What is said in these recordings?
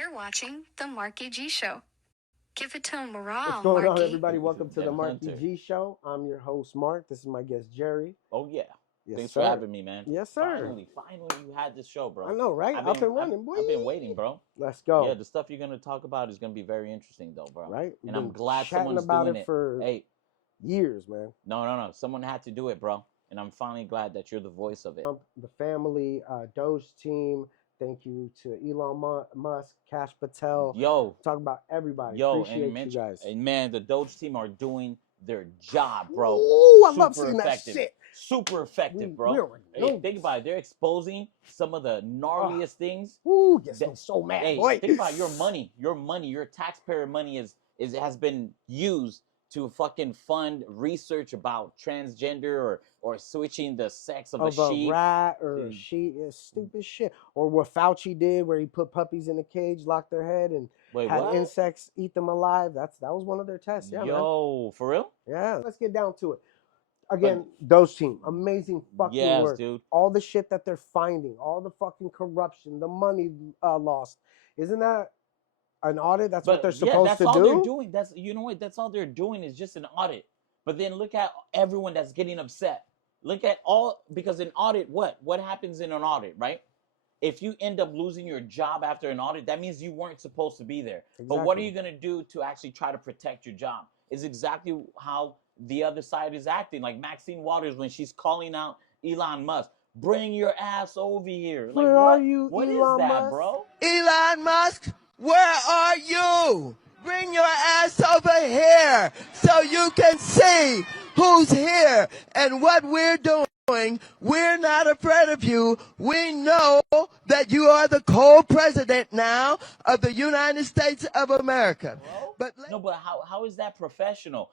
You're watching The Marky G Show. Give it to him raw, What's going on, Marky. everybody? Welcome to the Dem Marky Hunter. G Show. I'm your host, Mark. This is my guest, Jerry. Oh yeah. Yes, Thanks sir. for having me, man. Yes, sir. Finally you had this show, bro. I know, right? Up and running, boy. I've been waiting, bro. Let's go. Yeah, the stuff you're gonna talk about is gonna be very interesting though, bro. Right? And I'm glad chatting someone's about doing it for Hey, years, man. no. Someone had to do it, bro. And I'm finally glad that you're the voice of it. The family, Doge team. Thank you to Elon Musk, Cash Patel. Yo, Talk about everybody. yo, Appreciate you guys. and man, the Doge team are doing their job, bro. Ooh, I love seeing that shit. Super effective, bro. Hey, think about it. They're exposing some of the gnarliest things. Ooh, gets me so mad, Hey, boy. think about your money, your taxpayer money has been used to fucking fund research about transgender or switching the sex of a sheep. Rat or a sheep. It's stupid shit. Or what Fauci did, where he put puppies in a cage, locked their head, and had insects eat them alive. That was one of their tests. Yeah, Yo, man. For real? Yeah. Let's get down to it. Again, Doge team, amazing fucking work. Dude. All the shit that they're finding, all the fucking corruption, the money lost. Isn't that an audit? That's what they're supposed to do. That's all they're doing. That's all they're doing is just an audit. But then look at everyone that's getting upset. Look at because an audit, what happens in an audit, right? If you end up losing your job after an audit, that means you weren't supposed to be there. Exactly. But what are you going to do to actually try to protect your job? Is exactly how the other side is acting. Like Maxine Waters, when she's calling out Elon Musk, bring your ass over here. Like, where are you, what Elon is that, Musk? bro? Elon Musk, where are you? Bring your ass over here so you can see who's here and what we're doing. We're not afraid of you. We know that you are the co-president now of the United States of America. But how is that professional?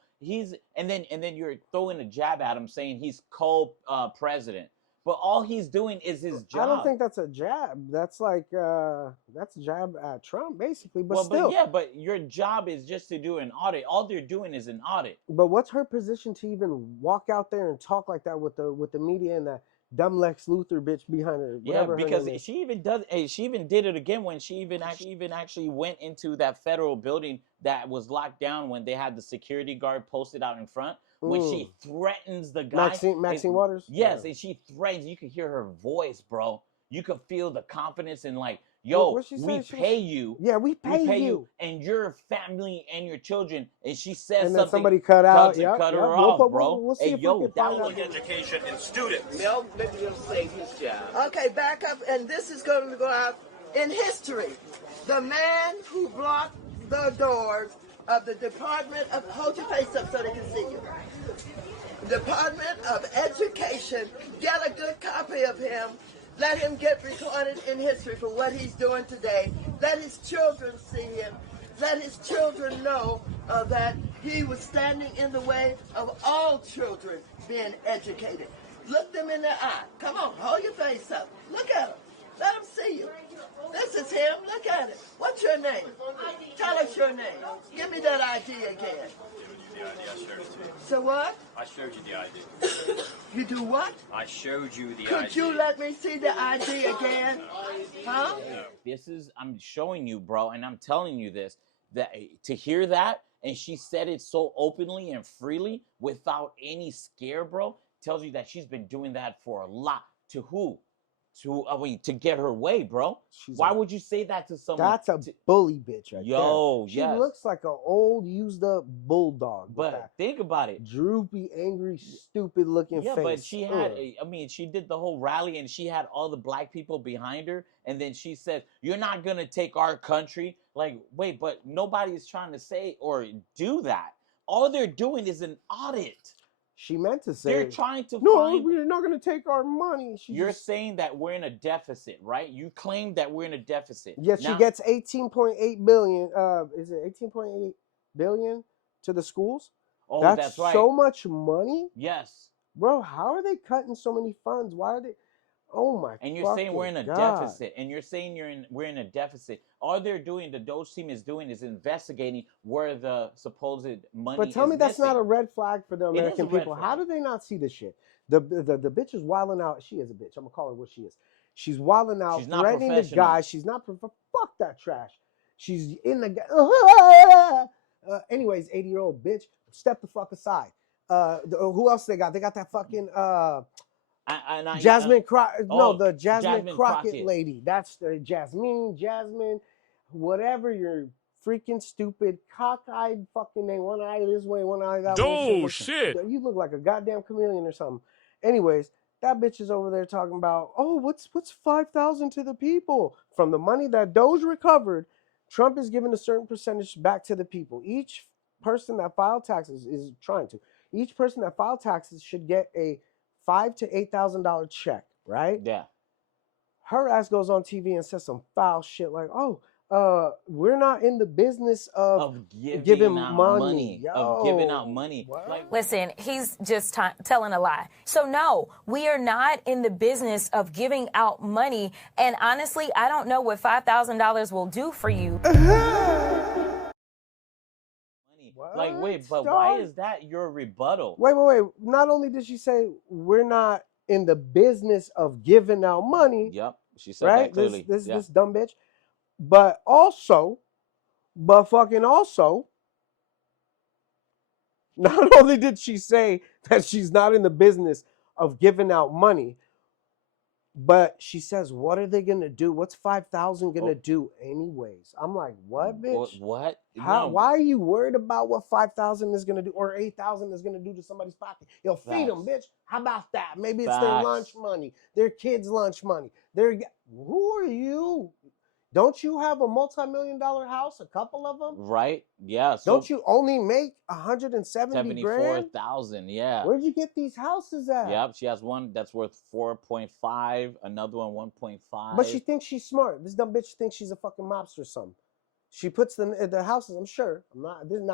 And then you're throwing a jab at him saying he's co-president. But all he's doing is his job. I don't think that's a jab. That's like that's a jab at Trump, basically. But still, but your job is just to do an audit. All they're doing is an audit. But what's her position to even walk out there and talk like that with the media and that dumb Lex Luthor bitch behind her? Yeah, because she even did it again when she even actually went into that federal building that was locked down when they had the security guard posted out in front. When she threatens the guy, Maxine Waters. Yes, and she threatens. You can hear her voice, bro. You can feel the confidence in like, yo, we pay you. Yeah, we pay you, and your family and your children. And she says and then something. Somebody cut out. Cut her off, bro. We'll see if we can find out. Education and students. Mel maybe he'll save his job. Okay, back up, and this is going to go out in history. The man who blocked the doors of the Department of, hold your face up so they can see you. Department of Education, get a good copy of him. Let him get recorded in history for what he's doing today. Let his children see him. Let his children know that he was standing in the way of all children being educated. Look them in the eye. Come on, hold your face up. Look at him. Let them see you. This is him. Look at it. What's your name? Tell us your name. Give me that ID again. So what? I showed you the ID. You do what? I showed you the ID. Could you let me see the ID again? Huh? I'm showing you, bro, and I'm telling you this, that to hear that, and she said it so openly and freely without any scare, bro, tells you that she's been doing that for a lot. To who? To get her way, bro. Why would you say that to someone? That's a bully bitch right there. She looks like an old, used up bulldog. But think about it. Droopy, angry, stupid looking face. Yeah, but she had, she did the whole rally and she had all the black people behind her. And then she said, you're not going to take our country. Like, wait, but nobody is trying to say or do that. All they're doing is an audit. She meant to say, they're trying to no, we're not going to take our money. You're saying that we're in a deficit, right? You claim that we're in a deficit. Yes, she gets 18.8 billion. Is it 18.8 billion to the schools? Oh, that's right. So much money? Yes. Bro, how are they cutting so many funds? Why are they? Oh my! And you're saying we're in a deficit, and you're saying we're in a deficit. All they're doing, the Doge team is doing, is investigating where the supposed money. But tell me that's missing. not a red flag for the American people. How do they not see this shit? The bitch is wilding out. She is a bitch. I'm gonna call her what she is. She's wilding out, threatening the guy. She's not. Fuck that trash. She's in the. Anyways, 80-year-old bitch, step the fuck aside. Who else they got? They got that fucking Jasmine Crockett. No, the Jasmine Crockett lady. That's the Jasmine, whatever your freaking stupid cockeyed fucking name. One eye this way, one eye that way. Oh shit! You look like a goddamn chameleon or something. Anyways, that bitch is over there talking about, oh, what's 5,000 to the people from the money that Doge recovered. Trump is giving a certain percentage back to the people. Each person that filed taxes is trying to. Each person that filed taxes should get a $5,000 to $8,000 check, right? Yeah. Her ass goes on TV and says some foul shit like, "Oh, we're not in the business of giving out money. Of giving out money." Like, listen, he's just telling a lie. So no, we are not in the business of giving out money. And honestly, I don't know what $5,000 will do for you. Like, wait, but why is that your rebuttal? Wait. Not only did she say we're not in the business of giving out money. Yep, she said right? that clearly. This dumb bitch. But fucking also, not only did she say that she's not in the business of giving out money, but she says, what are they going to do? What's 5,000 going to do anyways? I'm like, what, bitch? What? Why are you worried about what 5,000 is going to do or 8,000 is going to do to somebody's pocket? You'll feed them, bitch. How about that? Maybe it's their lunch money, their kids' lunch money. Who are you? Don't you have a multi-million-dollar house? A couple of them, right? Yeah. So don't you only make 170 grand? 74,000. Yeah. Where'd you get these houses at? Yep. She has one that's worth 4.5, another one 1.5. But she thinks she's smart. This dumb bitch thinks she's a fucking mobster or something. She puts the houses. I'm sure.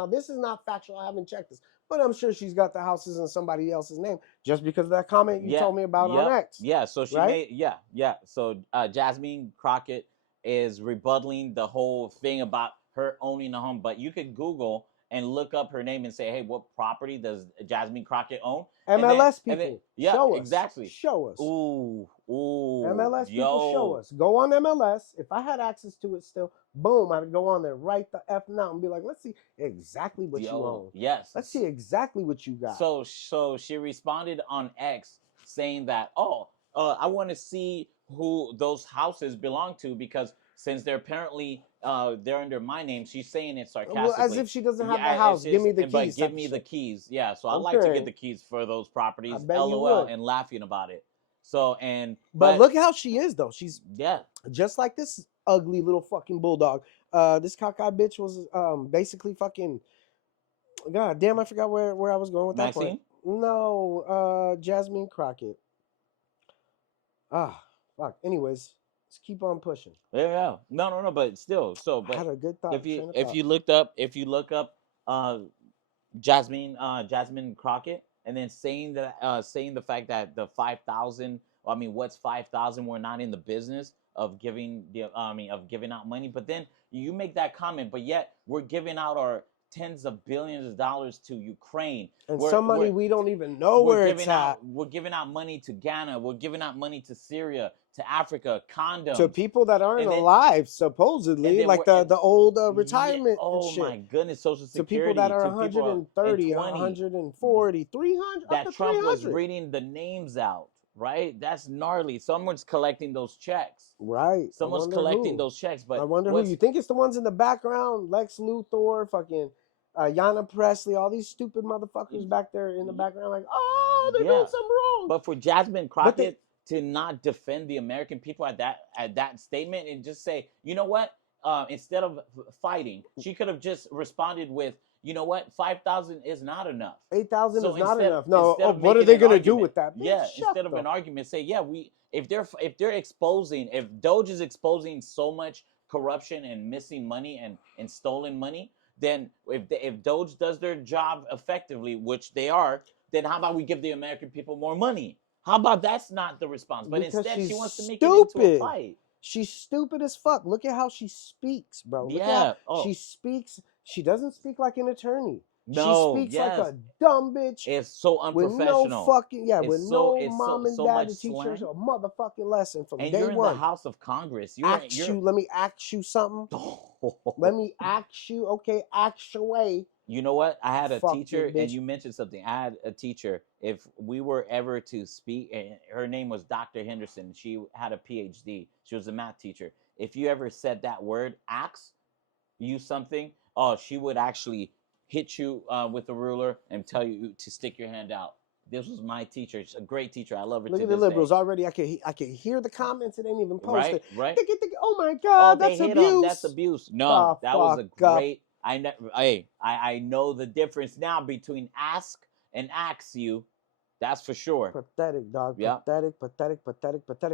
This is not factual. I haven't checked this, but I'm sure she's got the houses in somebody else's name just because of that comment you told me about on X. Yeah. So she made. Yeah. So Jasmine Crockett is rebuttaling the whole thing about her owning a home. But you could Google and look up her name and say, hey, what property does Jasmine Crockett own? MLS people. Show us. Exactly. Show us. Ooh. MLS people, show us. Go on MLS. If I had access to it still, boom, I would go on there right the F now and be like, let's see exactly what you own. Yes. Let's see exactly what you got. So she responded on X saying that, I want to see who those houses belong to because since they're apparently they're under my name, she's saying it sarcastically. Well, as if she doesn't have the house. Give me the keys. But give me the keys. Yeah. So I'd like to get the keys for those properties. LOL and laughing about it. So but look how she is though. She's just like this ugly little fucking bulldog. This cockeyed bitch was basically fucking. God damn, I forgot where I was going with that point. No, Jasmine Crockett. Fuck. Anyways, let's keep on pushing. Yeah. No, but still. But I had a good thought. If you look up Jasmine Crockett and then saying the fact that the 5,000, what's 5,000? We're not in the business of giving out money. But then you make that comment, but yet we're giving out our tens of billions of dollars to Ukraine. And some money we don't even know where it's at. We're giving out money to Ghana. We're giving out money to Syria, to Africa, condoms. To people that aren't alive, supposedly, like the old retirement shit. My goodness, Social Security. To people that are 130, 140, 300, that Trump was reading the names out, right? That's gnarly. Someone's collecting those checks. Right. Someone's collecting those checks. But I wonder who. You think it's the ones in the background? Lex Luthor, fucking Ayanna Presley, all these stupid motherfuckers back there in the background, like, they're doing something wrong. But for Jasmine Crockett to not defend the American people at that statement and just say, you know what, instead of fighting, she could have just responded with, you know what, 5,000 is not enough. 8,000 is not enough. No, what are they gonna do with that? Yeah, instead of an argument, say, if they're exposing, if Doge is exposing so much corruption and missing money and stolen money, then if Doge does their job effectively, which they are, then how about we give the American people more money? How about that's not the response? But because instead, she wants to make it into a fight. She's stupid as fuck. Look at how she speaks, bro. She speaks. She doesn't speak like an attorney. No, She speaks like yes. a dumb bitch It's so with no unprofessional. fucking It's with so no it's mom and so dad much to teach her slang. a motherfucking lesson from And day you're in the one. House of Congress. Let me ask you something. Let me ask you, okay, actually. You know what? I had a Fuck teacher, you, and bitch. you mentioned something. I had a teacher. If we were ever to speak, and her name was Dr. Henderson. She had a PhD. She was a math teacher. If you ever said that word, axe, use something, oh, she would actually hit you with a ruler and tell you to stick your hand out. This was my teacher. She's a great teacher. I love her Look to at the this liberals day. already. I can hear the comments. It ain't even posted. Right? Oh my Oh, God, they that's hit him. That's abuse. abuse. No, The that was fuck a up. great. I know the difference now between ask and ask you. That's for sure. Pathetic, dog. Yeah. Pathetic.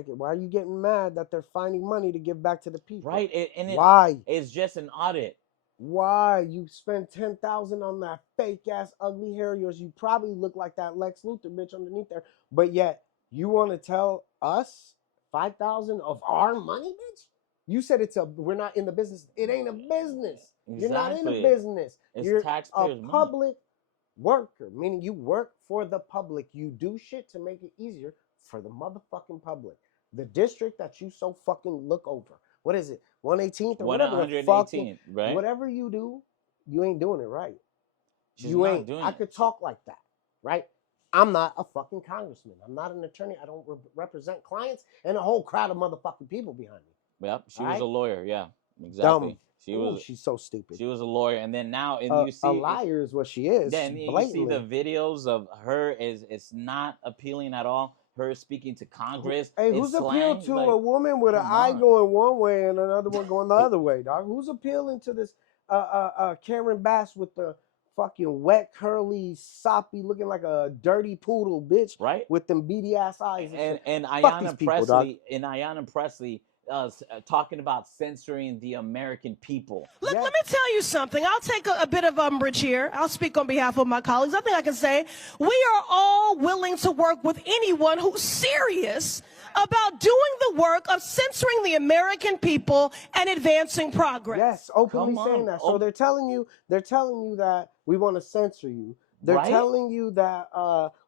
Why are you getting mad that they're finding money to give back to the people? Right. Why? It's just an audit. Why you spent 10,000 on that fake ass ugly hair of yours? You probably look like that Lex Luthor bitch underneath there, but yet you want to tell us 5,000 of our money, bitch? You said we're not in the business. It ain't a business. You're not in a Exactly. business. It's You're a taxpayers' money. public worker, meaning you work for the public. You do shit to make it easier for the motherfucking public. The district that you so fucking look over. What is it? 118th or whatever the fucking 118th, right? whatever you do, you ain't doing it right. She's You not ain't. doing I it. could talk like that, right? I'm not a fucking congressman. I'm not an attorney. I don't represent clients and a whole crowd of motherfucking people behind me. Yep, she was Right? a lawyer. Yeah, exactly. Dumb. She Ooh, was. she's so stupid. She was a lawyer, and then now, and you A see, liar is what she is. then you see Blatantly. the videos of her. It's not appealing at all. Her speaking to Congress. Hey, in who's slang, appealed to like, a woman with an come eye on. going one way and another one going the other way, dog? Who's appealing to this Karen Bass with the fucking wet, curly, soppy, looking like a dirty poodle, bitch, Right? with them beady ass eyes and shit? And Fuck these Ayanna people, dog. Presley, talking about censoring the American people. Let me tell you something. I'll take a bit of umbrage here. I'll speak on behalf of my colleagues. I think I can say we are all willing to work with anyone who's serious about doing the work of censoring the American people and advancing progress. Yes, openly Come saying on. that. So they're telling you that we want to censor you. They're Right? telling you that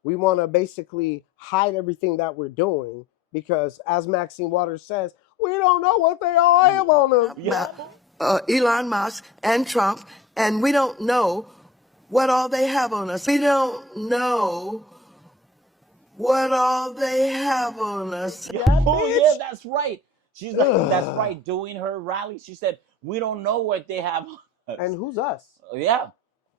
we want to basically hide everything that we're doing because, as Maxine Waters says, we don't know what they all have on us. Yeah. Elon Musk and Trump, and we don't know what all they have on us. We don't know what all they have on us. Yeah. Oh, bitch. yeah, that's right. She's like, that's Ugh. right. Doing her rally, she said, "We don't know what they have on us." And who's us? Yeah.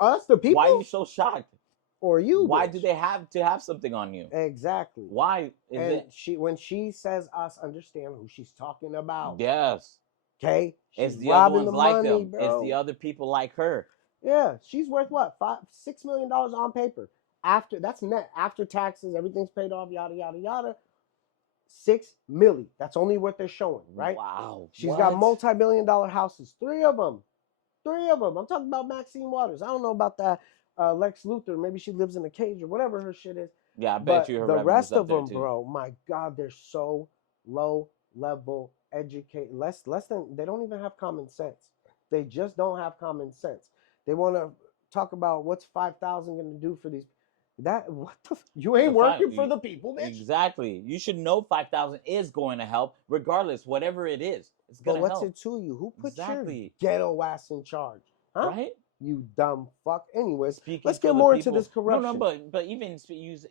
Us, the people? Why are you so shocked? Or you? Why bitch? do they have to have something on you? Exactly. Why is And it? when she says us, understand who she's talking about. Yes. Okay, It's she's the other robbing ones the like money, them. bro. It's the other people like her. Yeah, she's worth what? $6 million on paper. After that's net after taxes, everything's paid off, yada yada yada. 6 million. That's only what they're showing, right? Wow. She's got multi-million-dollar houses, 3 of them. 3 of them. I'm talking about Maxine Waters. I don't know about that Lex Luthor. Maybe she lives in a cage or whatever her shit is. Yeah, I bet But you her the revenue's rest up of there them, too. bro, my God, they're so low level educated. Less than they don't even have common sense. They just don't have common sense. They want to talk about what's 5,000 going to do for these. You ain't working for the people, bitch. Exactly. You should know 5,000 is going to help, regardless, whatever it is. It's But going to help. what's it to you? Who put Exactly. your ghetto ass in charge? Huh? Right? You dumb fuck. Anyways, Speaking let's for get the more into people. this corruption. No, but even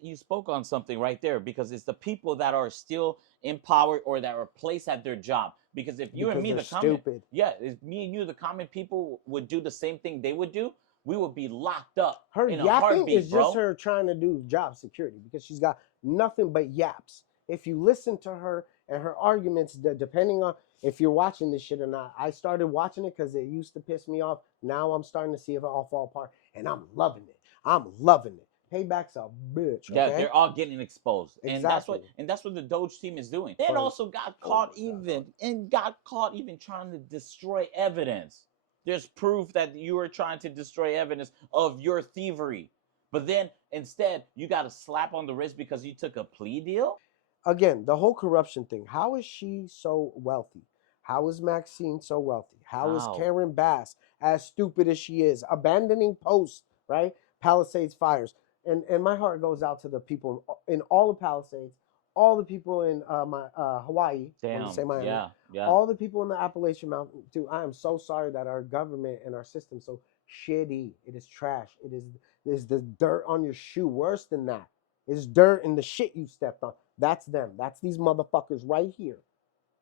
you spoke on something right there, because it's the people that are still in power or that are placed at their job. Because if you and me, the common, stupid. yeah, if me and you, the common people, would do the same thing they would do, we would be locked up. Her in a yapping heartbeat, is just her trying to do job security because she's got nothing but yaps. If you listen to her and her arguments, depending on if you're watching this shit or not, I started watching it because it used to piss me off. Now I'm starting to see if it all fall apart, and I'm loving it. I'm loving it. Payback's a bitch. Okay? Yeah, they're all getting exposed, Exactly. and that's what the Doge team is doing. It also got caught even trying to destroy evidence. There's proof that you are trying to destroy evidence of your thievery, but then instead you got a slap on the wrist because you took a plea deal. Again, the whole corruption thing. How is she so wealthy? How is Maxine so wealthy? How is Karen Bass as stupid as she is, abandoning posts? right? Palisades fires. And my heart goes out to the people in all the Palisades, all the people in Hawaii. When you say Damn. Miami, Yeah. Yeah. all the people in the Appalachian Mountain. Dude, I am so sorry that our government and our system so shitty. It is trash. There's the dirt on your shoe. Worse than that, it's dirt in the shit you stepped on. That's them. That's these motherfuckers right here.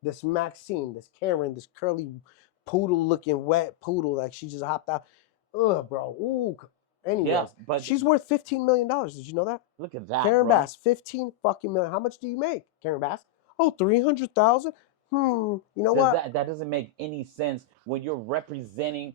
This Maxine, this Karen, this curly poodle looking wet poodle, like she just hopped out. Ugh, bro. Ooh. Anyways, Yeah, but she's worth $15 million. Did you know that? look at that, Karen bro. Bass, 15 fucking million. How much do you make, Karen Bass? Oh, 300,000. You know what? That doesn't make any sense when you're representing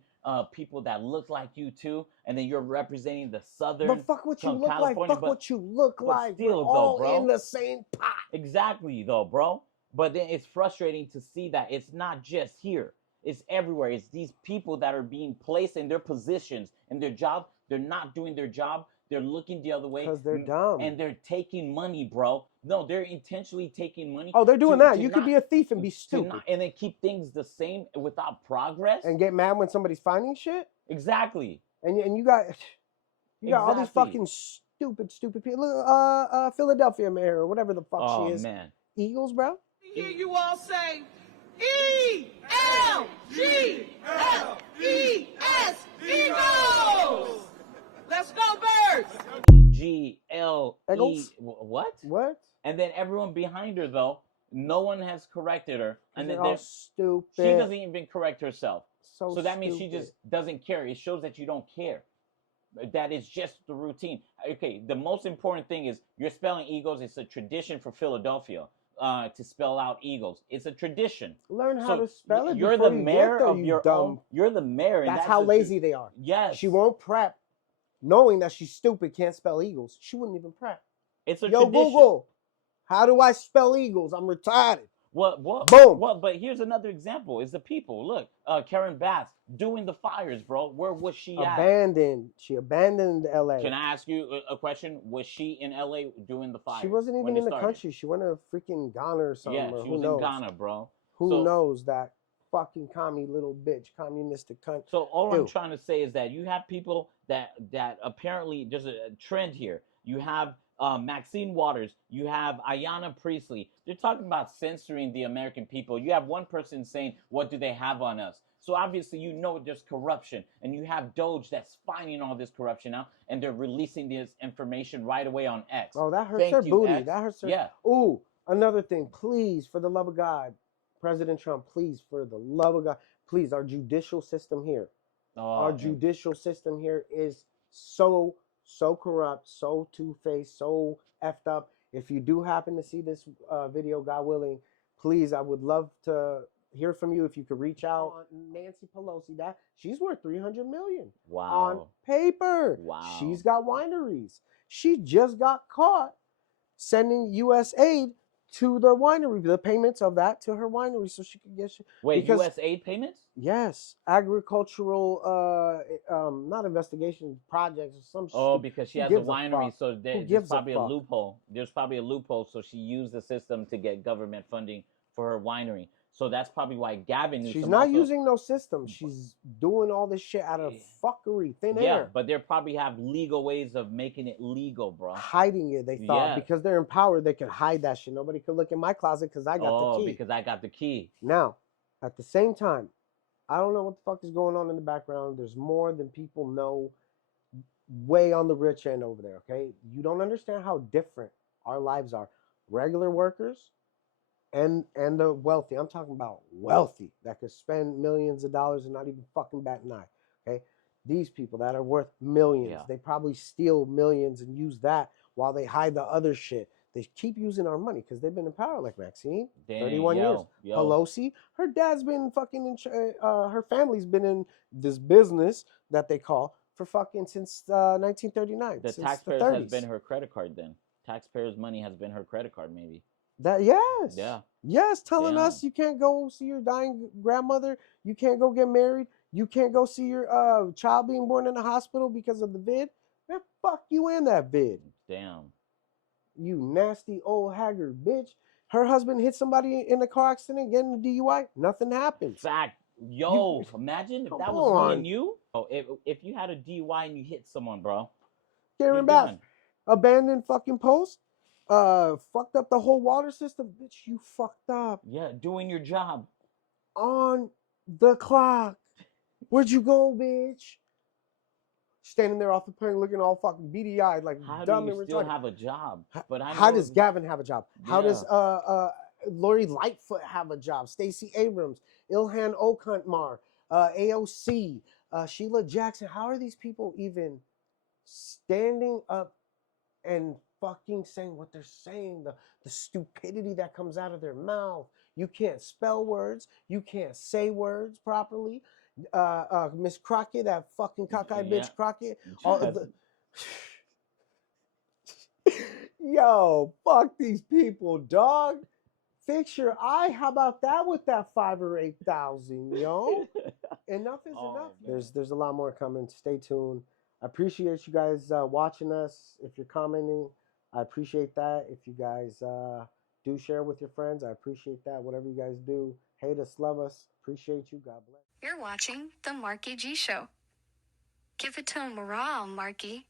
people that look like you too, and then you're representing the southern. But fuck what you from look California, like. Fuck but, what you look but like. still, We're all though, bro, in the same pot. Exactly, though, bro. But then it's frustrating to see that it's not just here. It's everywhere. It's these people that are being placed in their positions and their job. They're not doing their job. They're looking the other way. Because they're dumb. And they're taking money, bro. No, they're intentionally taking money. Oh, they're doing that. You could be a thief and be stupid. And then keep things the same without progress. And get mad when somebody's finding shit. Exactly. And you got all these fucking stupid people. Look, Philadelphia mayor or whatever the fuck she is. Oh, man. Eagles, bro. Hear you all say ELGLES, Eagles. Let's go, Birds. Eagles. What? What? And then everyone behind her, though, no one has corrected her. And then they're stupid. She doesn't even correct herself. So that means she just doesn't care. It shows that you don't care. That is just the routine. Okay, the most important thing is you're spelling Eagles. It's a tradition for Philadelphia to spell out Eagles. It's a tradition. Learn how to spell it. You're the mayor of your own. You're the mayor. And that's how lazy they are. Yes. She won't prep, knowing that she's stupid, can't spell Eagles. She wouldn't even prep. It's a tradition. Google, how do I spell Eagles? I'm retarded. What? Boom. What? But here's another example. Is the people. Look, Karen Bass doing the fires, bro. Where was she at? Abandoned. She abandoned LA. Can I ask you a question? Was she in LA doing the fires? She wasn't even in the country. She went to freaking Ghana or something. Yeah, she was in Ghana, bro. Who knows that fucking commie little bitch, communistic cunt. So all I'm trying to say is that you have people that apparently there's a trend here. You have Maxine Waters, you have Ayanna Priestley. They're talking about censoring the American people. You have one person saying, what do they have on us? So obviously you know there's corruption. And you have Doge that's finding all this corruption out, and they're releasing this information right away on X. Oh, that hurts her booty. X. That hurts her. Yeah. Ooh, another thing. Please, for the love of God, President Trump, please, for the love of God, please, our judicial system here. Judicial system here is so corrupt, so two-faced, so effed up. If you do happen to see this video, God willing, please, I would love to hear from you. If you could reach out. Nancy Pelosi, that she's worth $300 million. Wow. On paper. Wow. She's got wineries. She just got caught sending U.S. aid to the winery, the payments of that to her winery, so she could get. Wait, U.S. aid payments? Yes, agricultural, not investigation projects or some shit. Oh, because she has a winery, so there's probably a loophole. There's probably a loophole, so she used the system to get government funding for her winery. So that's probably why Gavin needs. She's not using no system. She's doing all this shit out of fuckery, thin air. Yeah, but they probably have legal ways of making it legal, bro. Hiding it, they thought, because they're empowered, they could hide that shit. Nobody could look in my closet because I got the key. Oh, because I got the key. Now, at the same time, I don't know what the fuck is going on in the background. There's more than people know way on the rich end over there, okay? You don't understand how different our lives are. Regular workers and the wealthy. I'm talking about wealthy that could spend millions of dollars and not even fucking bat an eye, okay? These people that are worth millions, they probably steal millions and use that while they hide the other shit. They keep using our money because they've been in power, like Maxine, 31 years. Pelosi, her dad's been fucking, her family's been in this business that they call for fucking since 1939. The taxpayers has been her credit card then. Taxpayers' money has been her credit card, maybe. Yes, telling us you can't go see your dying grandmother, you can't go get married, you can't go see your child being born in the hospital because of the vid. Man, fuck you and that vid. Damn. You nasty old haggard bitch. Her husband hit somebody in a car accident, getting a DUI. Nothing happened. Fact. Yo, imagine if Come that was me on. and you. Oh, if you had a DUI and you hit someone, bro, Karen you're Bath, done. abandoned fucking post. Fucked up the whole water system. Bitch, you fucked up. Yeah, doing your job. On the clock. Where'd you go, bitch? Standing there off the plane looking all fucking beady-eyed, like How do dumb you and still retarded. have a job? But I How know does Gavin have a job? How Yeah. does Lori Lightfoot have a job? Stacey Abrams, Ilhan Okantmar, AOC, Sheila Jackson. How are these people even standing up and fucking saying what they're saying? The stupidity that comes out of their mouth. You can't spell words. You can't say words properly. Miss Crockett, that fucking cockeyed Yeah. bitch Crockett. All of the Yo, fuck these people, dog. Fix your eye. How about that with that 5 or 8,000, yo? Enough is Oh, enough. man. There's a lot more coming. Stay tuned. I appreciate you guys watching us. If you're commenting, I appreciate that. If you guys do share with your friends, I appreciate that. Whatever you guys do, hate us, love us. Appreciate you. God bless. You're watching The Marky G Show. Give it to him, morale, Marky.